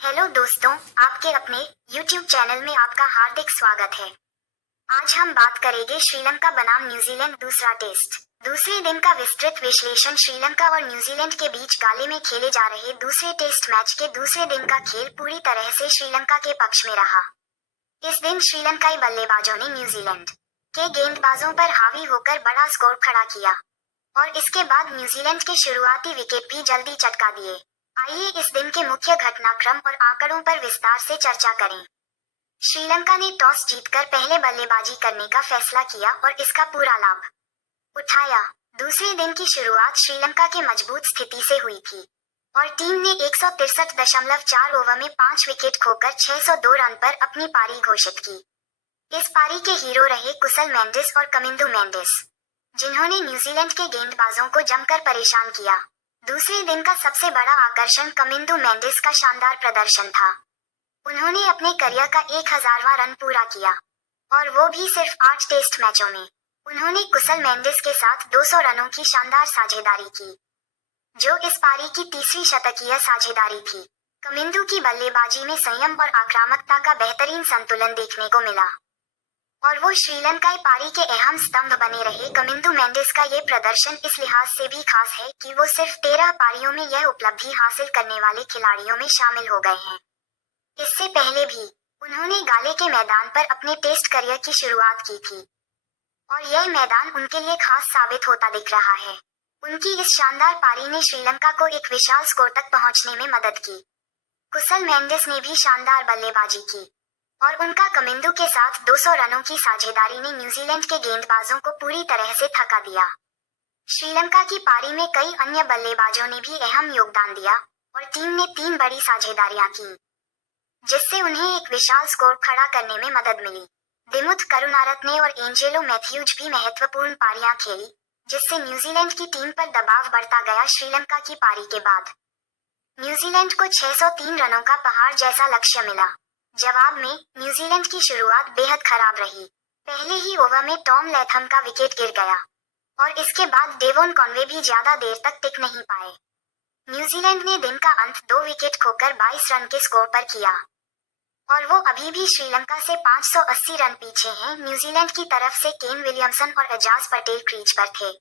Hello दोस्तों, आपके अपने YouTube चैनल में आपका हार्दिक स्वागत है। आज हम बात करेंगे श्रीलंका बनाम न्यूजीलैंड दूसरा टेस्ट। दूसरे दिन का विस्तृत विश्लेषण। श्रीलंका और न्यूजीलैंड के बीच गाले में खेले जा रहे दूसरे टेस्ट मैच के दूसरे दिन का खेल पूरी तरह से श्रीलंका के पक्ष में रहा। इस दिन श्रीलंकाई बल्लेबाजों ने न्यूजीलैंड के गेंदबाजों पर हावी होकर बड़ा स्कोर खड़ा किया और इसके बाद न्यूजीलैंड के शुरुआती विकेट भी जल्दी चटका दिए। आइए इस दिन के मुख्य घटनाक्रम और आंकड़ों पर विस्तार से चर्चा करें। श्रीलंका ने टॉस जीतकर पहले बल्लेबाजी करने का फैसला किया और इसका पूरा लाभ उठाया। दूसरे दिन की शुरुआत श्रीलंका के मजबूत स्थिति से हुई थी और टीम ने 163.4 ओवर में 5 विकेट खोकर 602 रन पर अपनी पारी घोषित की। इस पारी के हीरो रहे कुशल मेंडिस और कमिंदु मेंडिस, जिन्होंने न्यूजीलैंड के गेंदबाजों को जमकर परेशान किया। दूसरे दिन का सबसे बड़ा आकर्षण कमिंदु मेंडिस का शानदार प्रदर्शन था। उन्होंने अपने करियर का 1000वां रन पूरा किया और वो भी सिर्फ 8 टेस्ट मैचों में। उन्होंने कुशल मेंडिस के साथ 200 रनों की शानदार साझेदारी की, जो इस पारी की तीसरी शतकीय साझेदारी थी। कमिंदु की बल्लेबाजी में संयम और आक्रामकता का बेहतरीन संतुलन देखने को मिला और वो श्रीलंकाई पारी के अहम स्तंभ बने रहे। कमिंदु मेंडिस का ये प्रदर्शन इस लिहाज से भी खास है कि वो सिर्फ 13 पारियों में यह उपलब्धि हासिल करने वाले खिलाड़ियों में शामिल हो गए हैं। इससे पहले भी उन्होंने गाले के मैदान पर अपने टेस्ट करियर की शुरुआत की थी और यह मैदान उनके लिए खास साबित होता दिख रहा है। उनकी इस शानदार पारी ने श्रीलंका को एक विशाल स्कोर तक पहुंचने में मदद की। कुशल मेंडिस ने भी शानदार बल्लेबाजी की और उनका कमिंदु के साथ 200 रनों की साझेदारी ने न्यूजीलैंड के गेंदबाजों को पूरी तरह से थका दिया। श्रीलंका की पारी में कई अन्य बल्लेबाजों ने भी अहम योगदान दिया और टीम ने 3 बड़ी साझेदारियां की, जिससे उन्हें एक विशाल स्कोर खड़ा करने में मदद मिली। दिमुथ करुणारत्ने और एंजेलो मैथ्यूज भी महत्वपूर्ण पारियां खेली, जिससे न्यूजीलैंड की टीम पर दबाव बढ़ता गया। श्रीलंका की पारी के बाद न्यूजीलैंड को 603 रनों का पहाड़ जैसा लक्ष्य मिला। जवाब में न्यूजीलैंड की शुरुआत बेहद खराब रही। पहले ही ओवर में टॉम लैथम का विकेट गिर गया और इसके बाद डेवोन कॉनवे भी ज्यादा देर तक टिक नहीं पाए। न्यूजीलैंड ने दिन का अंत 2 विकेट खोकर 22 रन के स्कोर पर किया और वो अभी भी श्रीलंका से 580 रन पीछे हैं। न्यूजीलैंड की तरफ से केन विलियमसन और एजाज पटेल क्रीज पर थे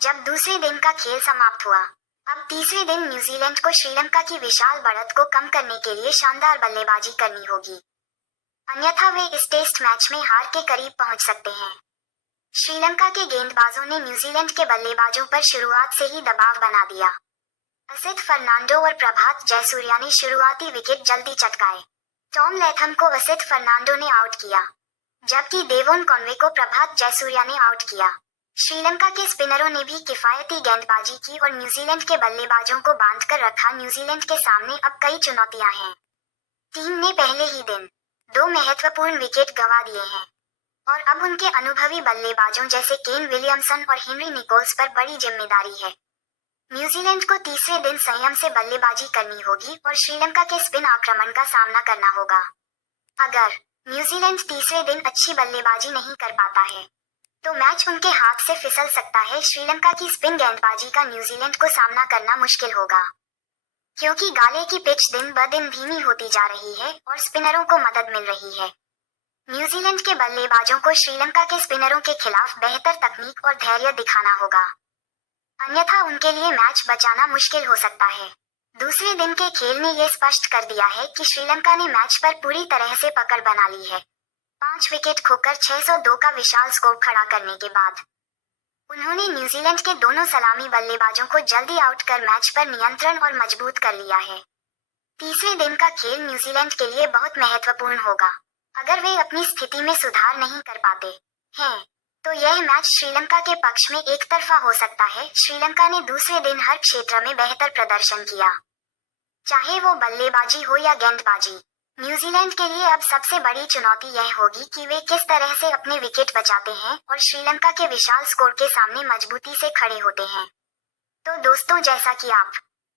जब दूसरे दिन का खेल समाप्त हुआ। अब तीसरे दिन न्यूजीलैंड को श्रीलंका की विशाल बढ़त को कम करने के लिए शानदार बल्लेबाजी करनी होगी, अन्यथा वे इस टेस्ट मैच में हार के करीब पहुंच सकते हैं। श्रीलंका के गेंदबाजों ने न्यूजीलैंड के बल्लेबाजों पर शुरुआत से ही दबाव बना दिया। असित फर्नांडो और प्रभात जयसूर्या ने शुरुआती विकेट जल्दी चटकाए। टॉम लैथम को असित फर्नांडो ने आउट किया, जबकि डेवोन कॉनवे को प्रभात जयसूर्या ने आउट किया। श्रीलंका के स्पिनरों ने भी किफायती गेंदबाजी की और न्यूजीलैंड के बल्लेबाजों को बांधकर रखा। न्यूजीलैंड के सामने अब कई चुनौतियां हैं। टीम ने पहले ही दिन 2 महत्वपूर्ण विकेट गंवा दिए हैं और अब उनके अनुभवी बल्लेबाजों जैसे केन विलियमसन और हेनरी निकोल्स पर बड़ी जिम्मेदारी है। न्यूजीलैंड को तीसरे दिन संयम से बल्लेबाजी करनी होगी और श्रीलंका के स्पिन आक्रमण का सामना करना होगा। अगर न्यूजीलैंड तीसरे दिन अच्छी बल्लेबाजी नहीं कर पाता है तो मैच उनके हाथ से फिसल सकता है। श्रीलंका की स्पिन गेंदबाजी का न्यूजीलैंड को सामना करना मुश्किल होगा, क्योंकि गाले की पिच दिन ब दिन धीमी होती जा रही है और स्पिनरों को मदद मिल रही है। न्यूजीलैंड के बल्लेबाजों को श्रीलंका के स्पिनरों के खिलाफ बेहतर तकनीक और धैर्य दिखाना होगा, अन्यथा उनके लिए मैच बचाना मुश्किल हो सकता है। दूसरे दिन के खेल ने यह स्पष्ट कर दिया है कि श्रीलंका ने मैच पर पूरी तरह से पकड़ बना ली है। 5 विकेट खोकर 602 का विशाल स्कोर खड़ा करने के बाद उन्होंने न्यूजीलैंड के दोनों सलामी बल्लेबाजों को जल्दी आउट कर मैच पर नियंत्रण और मजबूत कर लिया है। तीसरे दिन का खेल न्यूजीलैंड के लिए बहुत महत्वपूर्ण होगा। अगर वे अपनी स्थिति में सुधार नहीं कर पाते हैं तो यह मैच श्रीलंका के पक्ष में एक तरफा हो सकता है। श्रीलंका ने दूसरे दिन हर क्षेत्र में बेहतर प्रदर्शन किया, चाहे वो बल्लेबाजी हो या गेंदबाजी। न्यूजीलैंड के लिए अब सबसे बड़ी चुनौती यह होगी कि वे किस तरह से अपने विकेट बचाते हैं और श्रीलंका के विशाल स्कोर के सामने मजबूती से खड़े होते हैं। तो दोस्तों, जैसा कि आप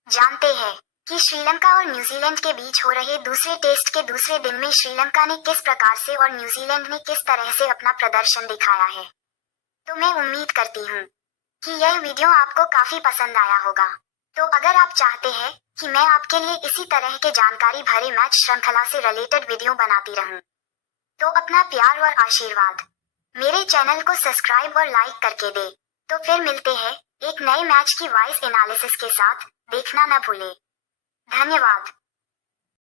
जानते हैं कि श्रीलंका और न्यूजीलैंड के बीच हो रहे दूसरे टेस्ट के दूसरे दिन में श्रीलंका ने किस प्रकार से और न्यूजीलैंड ने किस तरह से अपना प्रदर्शन दिखाया है, तो मैं उम्मीद करती हूँ कि यह वीडियो आपको काफी पसंद आया होगा। तो अगर आप चाहते हैं कि मैं आपके लिए इसी तरह के जानकारी भरे मैच श्रृंखला से रिलेटेड वीडियो बनाती रहूं, तो अपना प्यार और आशीर्वाद मेरे चैनल को सब्सक्राइब और लाइक करके दे। तो फिर मिलते हैं एक नए मैच की वॉइस एनालिसिस के साथ। देखना न भूले। धन्यवाद।